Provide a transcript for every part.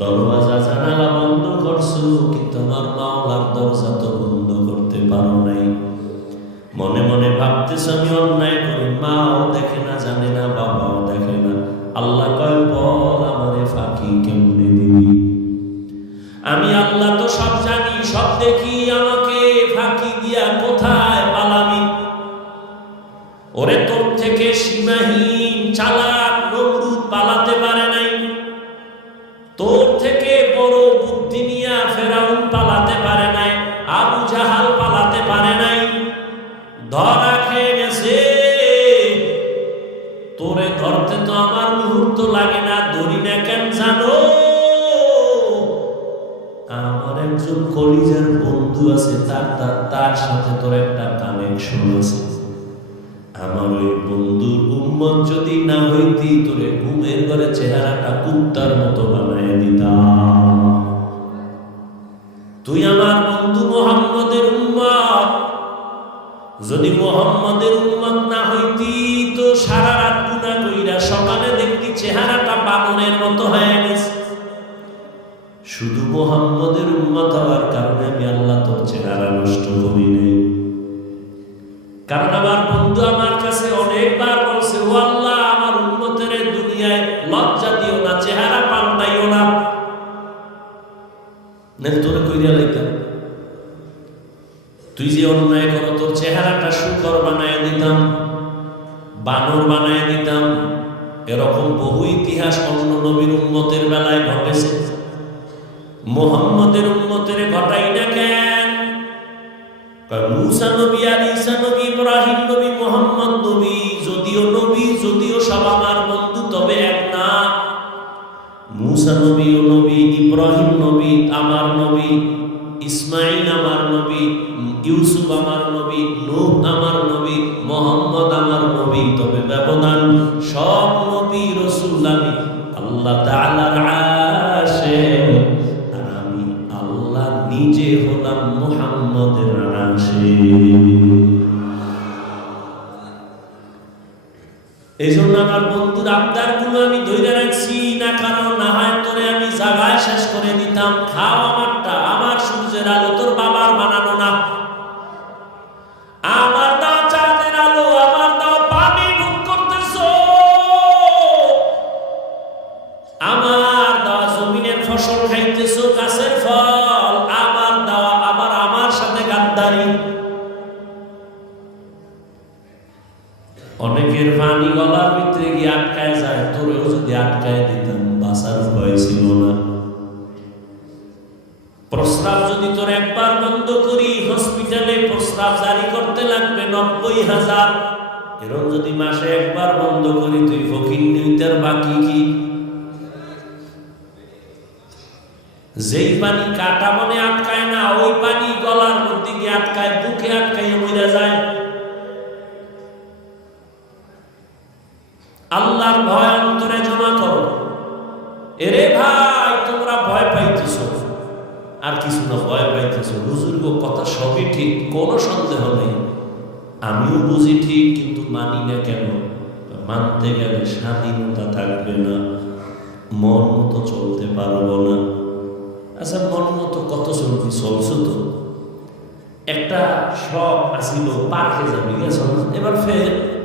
দরওয়াজা জানালা বন্ধ করছ কিন্তু আমার মাওলার দরজা তো বন্ধ করতে পারো নাই। মনে মনে ভাবতেছ, আমি অন্যায় করি। মাও দেখে না, জানে না, বাবাও দেখে না। আল্লাহ কয়, বল আমারে ফাঁকি কেমনে দিবি? আমি আল্লাহ তো সব জানি, সব দেখি, আমাকে ফাঁকি দিয়া কোথায় পালাবি? ওরে তোর থেকে সীমাহীন চালাক পারে নাই। ধরা খেয়ে গেছে। তোরে ধরতে তো আমার মুহূর্ত লাগে না, ধরি না কেন জানো? আমার একজন কলিজার বন্ধু আছে, তার তার তার সাথে তোর একটা কানেকশন আছে। আমার ওই বন্ধুর উম্মত যদি না হইতি, তোরে ঘুমের ঘরে চেহারাটা কুত্তার মতো বানায় দিতাম। তুই আমার বন্ধু মোহাম্মদের উম্মত যদি মোহাম্মদের উন্মত না হইতি, তো সারা রাত গুণা কইরা সকালে দেখতি চেহারাটা বামনের মতো হয়ে গেছে। শুধু মোহাম্মদের উন্মত হওয়ার কারণে আমি আল্লাহ তোর চেহারা নষ্ট করি কারণ আমার নবীর উন্মতের বেলায় ঘটেছে। মোহাম্মদের উন্মতের ঘটাই না কেন মুসা নবী আর ঈসা নবী, ইব্রাহিম নবী, মোহাম্মদ নবী, যদিও নবী, যদিও সব আমার বন্ধু, তবে এক না। মুসা নবী ও নবী, ইব্রাহিম নবী, আমার নবী, ইসমাইল আমার নবী ইউসুফ আমার নবী, নূহ আমার এই জন্য আমার বন্ধুর আবদারগুলো আমি ধরে রাখছি, না কারণ না হয় তোরে আমি জাগায় শেষ করে দিতাম। খাও আমার আটকায় যায় তোরেও যদি আটকায় দিতাম বাঁচার ভয় ছিল না। প্রস্রাব যদি তোর একবার বন্ধ করি হসপিটালে প্রস্রাব জারি করতে লাগবে নব্বই হাজার। এরকম যদি মাসে একবার বন্ধ করি, তুই ফকির নিউতের বাকি কি? যেই পানি কাটা মনে আটকায় না, ওই পানি গলার মধ্যে গিয়ে আটকায় আল্লাহর ভয় অন্তরে জমা করো। এরে ভাই, তোমরা ভয় পাইতেছ। আর কিছু না, ভয় পাইতেছ। বুজুর্গ কথা সবই ঠিক, কোনো সন্দেহ নেই। আমিও বুঝি ঠিক, কিন্তু মানি না কেন? মানতে গেলে স্বাধীনতা থাকবে না। মন মতো চলতে পারব না। আচ্ছা মন মতো কত চলবি চলছো তো? একটা শখ আসিল পার্কে যাবি, গেছ এবার ফের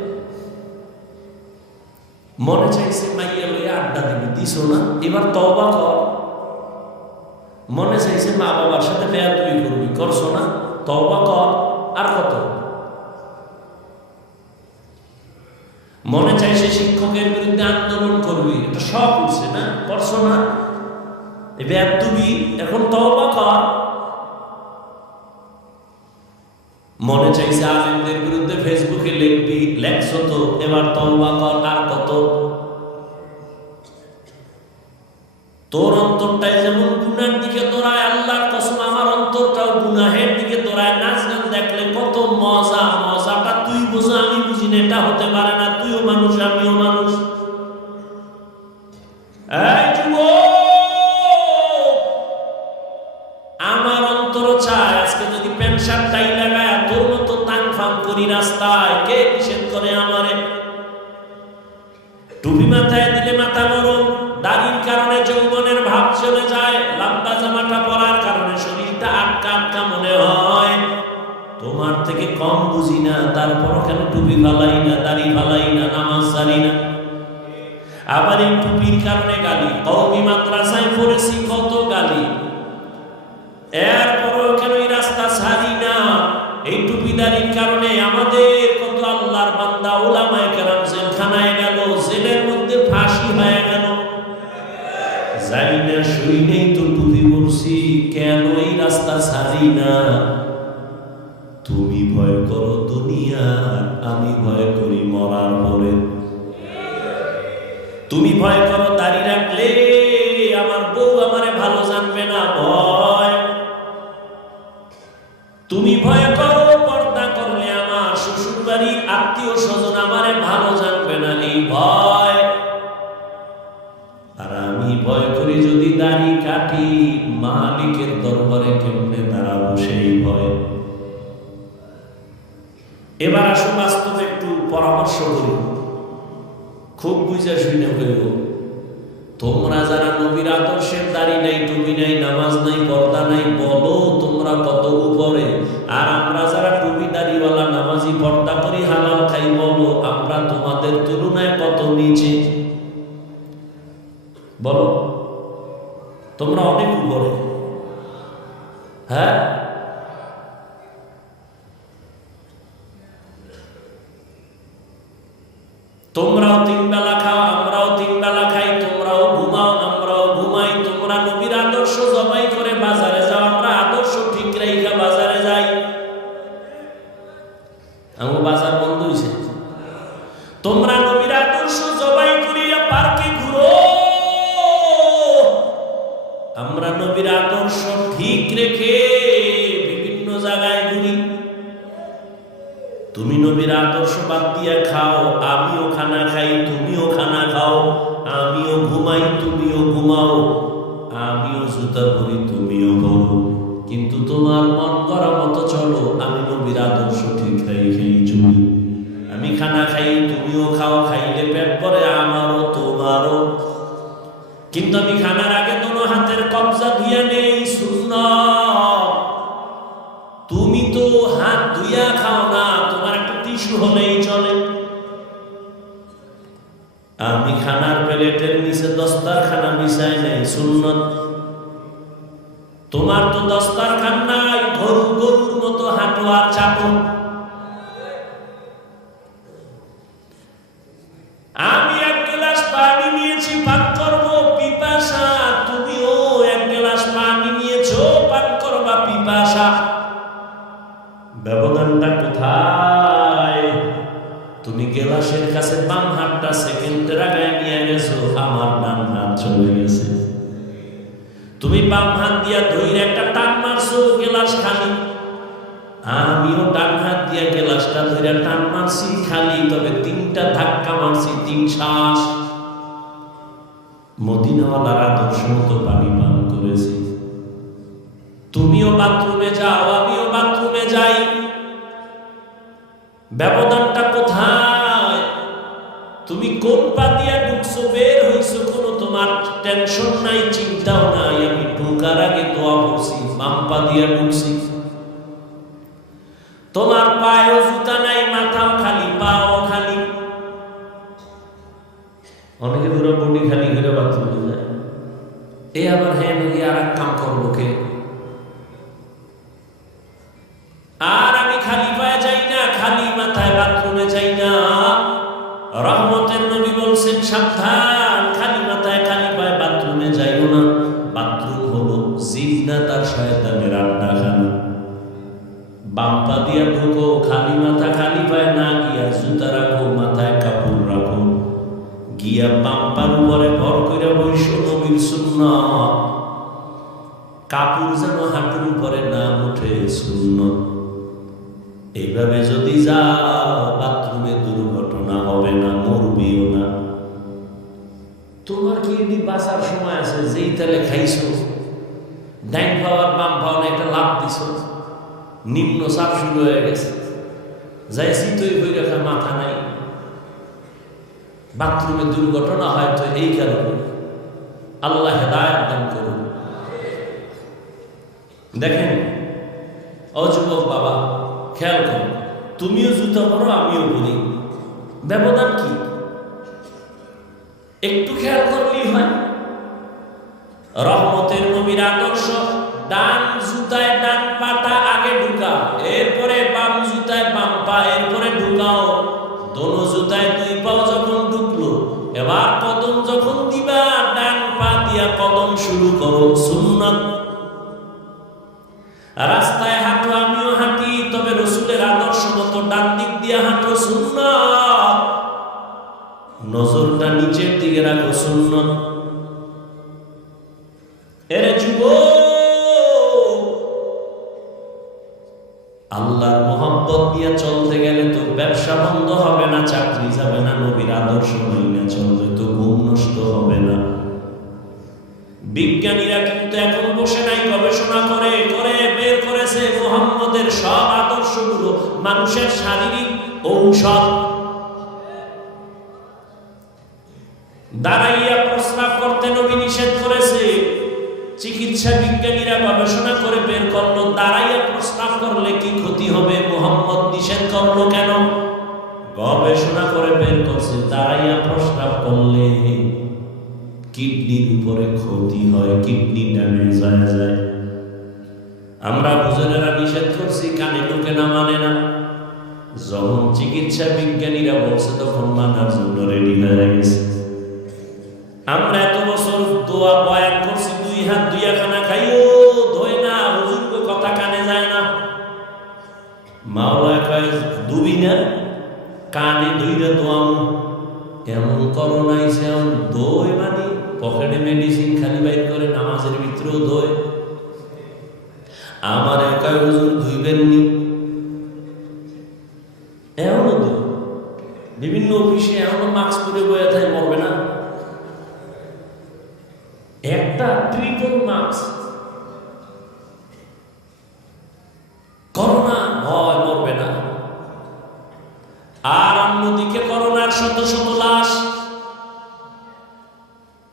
মনে চাইছে, মাইয়া আড্ডা দিবি দিস না? এবার তবা কর। মনে চাইছে, মা বাবার সাথে বেয়াদবি করবি, করছ না? তবা কর। আর কত? মনে চাইছে, শিক্ষকের বিরুদ্ধে আন্দোলন করবি, এটা সব উঠছে না? করছ না? এই বেয়াদবি, এখন তবা কর। মনে চাইছে আলেমদের বিরুদ্ধে ফেসবুকে লিখবি, লেখছো তো, এবার তওবা কর, আর কত? তোর অন্তরটাই যেমন গুনার দিকে দৌড়ায়, আল্লাহর কসম আমার অন্তরটাও গুনাহের দিকে দৌড়ায়। নাচ গান দেখলে কত মজা, মজাটা তুই বুঝা, আমি বুঝি না, এটা হতে পারে না, তুইও মানুষ, আমিও মানুষ। আমার অন্তর চায়, আজকে যদি প্যান্ট, শার্ট, টাই লাগায় তোর মতো তাং ফাং রাস্তায়, কে নিষেধ করে আমারে? টুপি মাথায় দিলে মাথা গরম দাড়ির কারণে যৌবনের ভাব চলে যায়, লম্বা জামাটা পরার কারণে শরীরটা আটকা আটকা মনে হয়। তোমার থেকে কম বুঝি না তারপর কেন টুপি ফালাই না, দাড়ি ফালাই না, নামাজ জানি না? আবার এই টুপির কারণে গালি কৌমি মাদ্রাসায় পড়েছি টুপিদারির কারণে আমাদের কত আল্লাহর বান্দা ওলামায় কেরাম জেলখানায় গেল, জেলের মধ্যে ফাঁসি হয়ে গেল। যাই না শুই নেই তো টুপি পড়ছি কেন এই রাস্তা ছাড়ি না? তুমি ভয় করো দুনিয়া আমি ভয় করি মরার পরে তুমি ভয় আত্মীয় স্বজন আমারে ভালো জানবে না, এই ভয়। আর আমি ভয় করি যদি দাড়ি কাটি মালিকের দরবারে কেমনে দাঁড়াবো সেই ভয়। এবার আসুন বাস্তবে একটু পরামর্শ করি। খুব বুঝে শুনে হইল তোমরা যারা নবীর আদর্শের দাড়ি নাই, টুপি নাই, নামাজ নাই, পর্দা নাই, বলো তোমরা কত উপরে। আর আমরা যারা বলো তোমরা অনেক উপরে হ্যাঁ তোমরাও তিন তুমি নবীর আদর্শ বাদ দিয়ে খাও আমিও খানা খাই তুমিও খানা খাও, আমিও ঘুমাই, তুমিও ঘুমাও, আমিও জুতা পরি, তুমিও পরো। কিন্তু তোমার মন করা মতো চলো, আমি নবীর আদর্শ ঠিক খাই, খেই চলি আমি খানা খাই, তুমিও খাও, খাইলে পেট পরে আমারও, তোমারও। কিন্তু আমি খানার হলেই চলে। আমি খানার প্লেটের নিচে দস্তার খানা মিশাই নেই, সুন্নত। তোমার তো দস্তার খান নাই গরু গরুর মতো হাঁটো আর চাপো। বাম হাত দিয়া ধইরে একটা টান মারছো, গেলাস খালি। আমিও ডান হাত দিয়া গেলাসটা ধইরা টান মারছি, খালি, তবে তিনটা ধাক্কা মারছি, তিন শ্বাস। মদিনাওয়ালার আদর্শ পানি পান করেছি। তুমিও বাথরুমে যাও, আমিও বাথরুমে যাই। ব্যবধানটা কোথায়? তুমি কোন পা দিয়া ঢুকছো, বের হইছো কোনো, তোমার টেনশন নাই, চিন্তাও নাই, আমি ঢুকার আগে দোয়া করছি বাম্পা দিয়া ঢুকছি তোমার পায়েও গিয়া বাম্পার উপরে ভর করে বৈশ নবীর সুন্নত কাপড় যেন হাঁটুর উপরে না উঠে সুন্নত এইভাবে যদি যাও বাথরুমে দুর্ঘটনা হবে না, মরবিও না। তোমার কি এমনি বাঁচার সময় আছে? যেই তালে খাইছো, ডাইন পাওয়ার বাম পাওয়ার একটা লাভ দিছ, নিম্ন চাপ শুরু হয়ে গেছে। যাই শীতই হয়ে রাখা মাথা নাই। বাথরুমে দুর্ঘটনা হয় তো এই কারণে। আল্লাহ হেদায়ত দান করুন। দেখেন অযুবক বাবা, খেয়াল করুন, তুমিও জুতা পড়ো আমিও বলি ব্যবধান কি? একটু খেয়াল করলেই হয়। রহমতের নবীর আদর্শ, ডান জুতায় শুরু করো, সুন্নাত। রাস্তায় হাঁটো, আমিও হাঁটি, তবে রসুলের আদর্শ মতো ডান দিক দিয়ে হাঁটো, সুন্নাত। নজরটা নিচের দিকে রাখো, সুন্নাত। দাঁড়াইয়া প্রস্রাব করতে নবী নিষেধ করেছে, চিকিৎসা বিজ্ঞানীরা গবেষণা করে বের করল, দাঁড়াইয়া প্রস্রাব করলে কি ক্ষতি হবে? মোহাম্মদ নিষেধ করল কেন? গবেষণা করে বের করছে, দাঁড়াইয়া প্রস্রাব করলে কিডনির উপরে ক্ষতি হয়, কিডনি ড্যামেজ হয়ে যায়। আমরা বুঝলেরা নিষেধ করছি, কানে ঢুকে না মানে না। যখন চিকিৎসা বিজ্ঞানীরা বলছে, তখন মানার জন্য রেডি হয়ে গেছে। আমরা এত বছর দোয়া বয়ান করছি, দুই হাত দুই খানা খাইও, ধোয় না, হুজুর কথা কানে যায় না। মাওলা কয় ডুবি না, কানে ধুইরা দোয়াম এমন করোনা এমন দই মানে পকেটে মেডিসিন খালি বাইর করে, নামাজের ভিতরেও দই অন্যদিকে করোনার শত শত লাশ।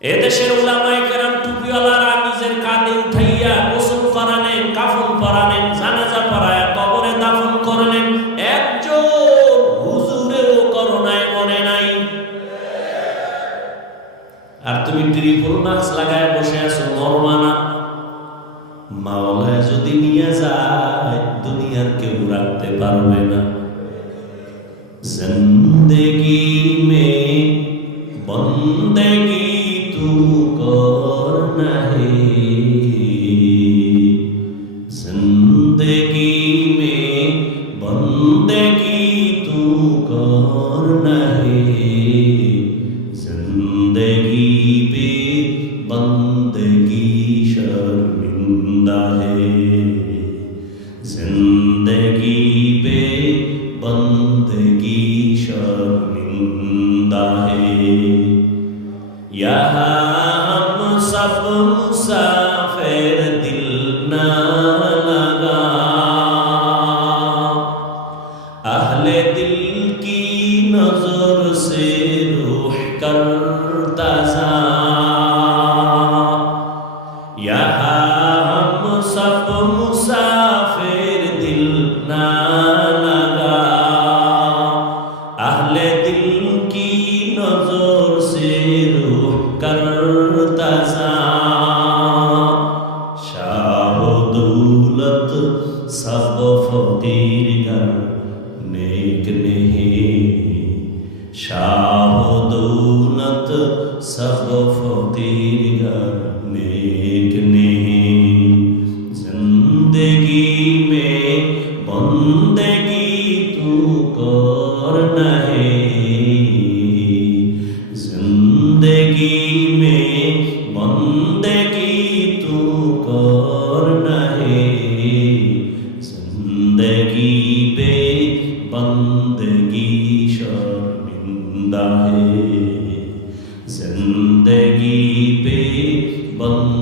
এদেশের ওলামায় কেরাম টুপিওয়ালারা شاہ دولت سب فقیر Um...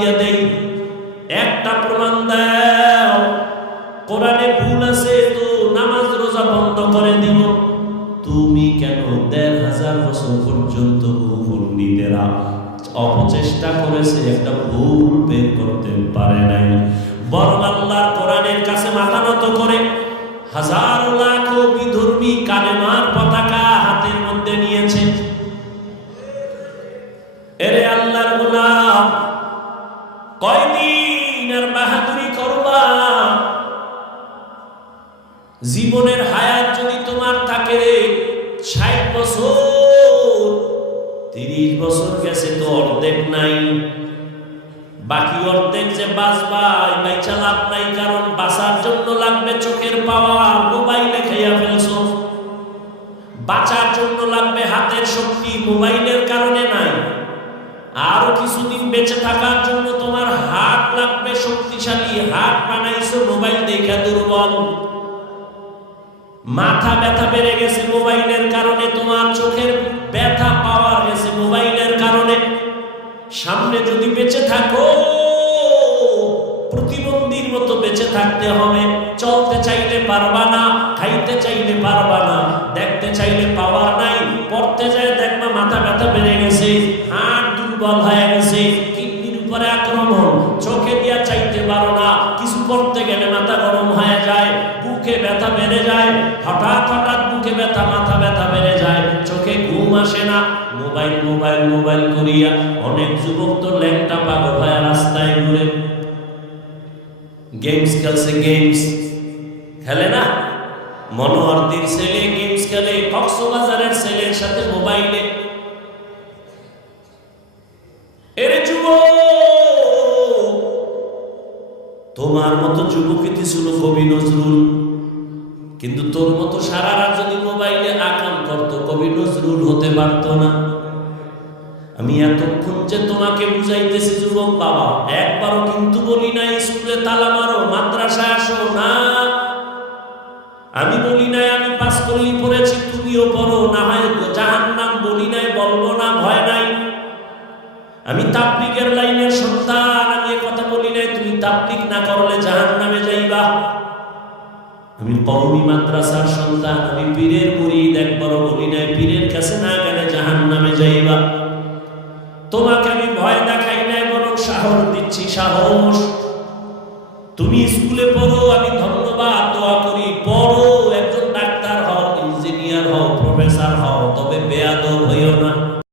দিয়ে দেই। একটা প্রমাণ দাও। কোরআনে ভুল আছে তো নামাজ রোজা বন্ধ করে দিব। তুমি কেন দেড় হাজার বছর পর্যন্ত ভুল নিতেরা অপচেষ্টা করেছে, একটা ভুল বের করতে পারে নাই। বরং আল্লাহর কোরআনের কাছে মাথা নত করে হাজার জীবনের হায়াত যদি তোমার থাকে, ষাট বছর, তিরিশ বছর গেছে তো অর্ধেক নাই। বাকি অর্ধেক যে বাঁচবা বাইচা লাভ নাই, কারণ বাঁচার জন্য লাগবে চোখের পাওয়ার মোবাইলে খাইয়া ফেলছো। বাঁচার জন্য লাগবে হাতের শক্তি, মোবাইলের কারণে নাই। আরও কিছুদিন বেঁচে থাকার জন্য তোমার হাত লাগবে শক্তিশালী। হাত বানাইছো, মোবাইল দেখা দুর্বল। মাথা ব্যথা বেড়ে গেছে মোবাইলের কারণে, তোমার চোখের ব্যথা পাওয়া গেছে মোবাইলের কারণে। সামনে যদি বেঁচে থাকো গেমস খেলছে গেমস খেলে না? মনোহরদির ছেলে গেমস খেলে, কক্সবাজারের ছেলের সাথে মোবাইলে তোমার মতো যুবকীতি ছিল কবি নজরুল। কিন্তু তোর মতো সারা রাত যদি মোবাইলে আকাম করতো, কবি নজরুল হতে পারত না। আমি এতক্ষণ যে তোমাকে বুঝাইতেছি, যুবক বাবা, একবারও কিন্তু বলি না স্কুলে তালা মারো, মাদ্রাসায় আসো, না। আমি বলি নাই, আমি পাস করলি পড়েছি, তুমিও পড়ো, না হয় জাহান নাম বলি নাই, বলব না, ভয় নাই। আমি তাবলিগের লাইনের সন্তান, আমি কথা বলি নাই, তুমি তাবলিগ না করলে জাহান নামে যাইবা। আমি কওমি মাদ্রাসার সন্তান, আমি পীরের মুরিদ, একবারও বলি নাই, পীরের কাছে না গেলে জাহান নামে যাইবা। তোমাকে আমি ভয় দেখাই নাই বরং সাহস দিচ্ছি সাহস। তুমি স্কুলে পড়ো